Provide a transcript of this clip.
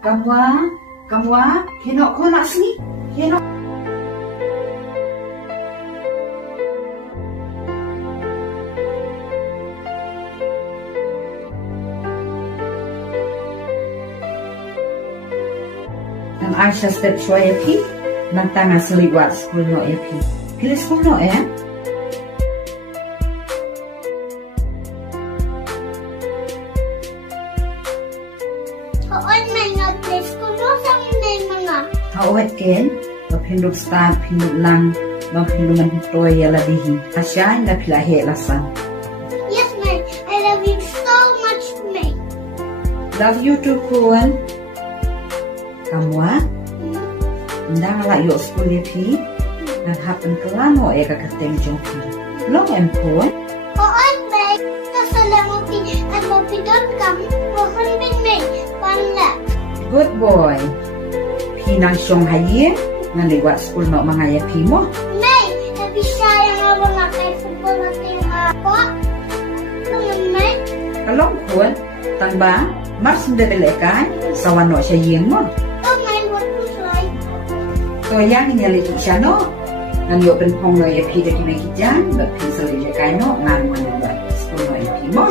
Kamwa, kenok ko nak sini, kenok. Dan Aisyah step shway pi, nantang asli buat skul no pi. Pilih skul no Awet ken, bapinduk start, pinduk lang, bapinduk mentoy yala dihi. Asya na pilahe lasan. Yes, ma'am. I love you so much, ma'am. Love you too, Kun. Kamwa, ndang la yo school ye pi, dan happen kelano eka kateng jong pi. Long em Kun. Awet, ma'am. Kasalamu pi, at mo pi don't come. Wahan bin ma'am. Panda. Good boy. Nang syong haye nang liwat school no mangaya pimo May, tapi sayang ako na kay football natin ako. May. Kalong kun tanba mars ndebelekan sawan no siya yeng mo. Oh my, what was like? To yang nyali tu siya no nang yo pen pong no ye pi de ki me ki jan but pinsel ye kai no ngan mo no school no ye pimo.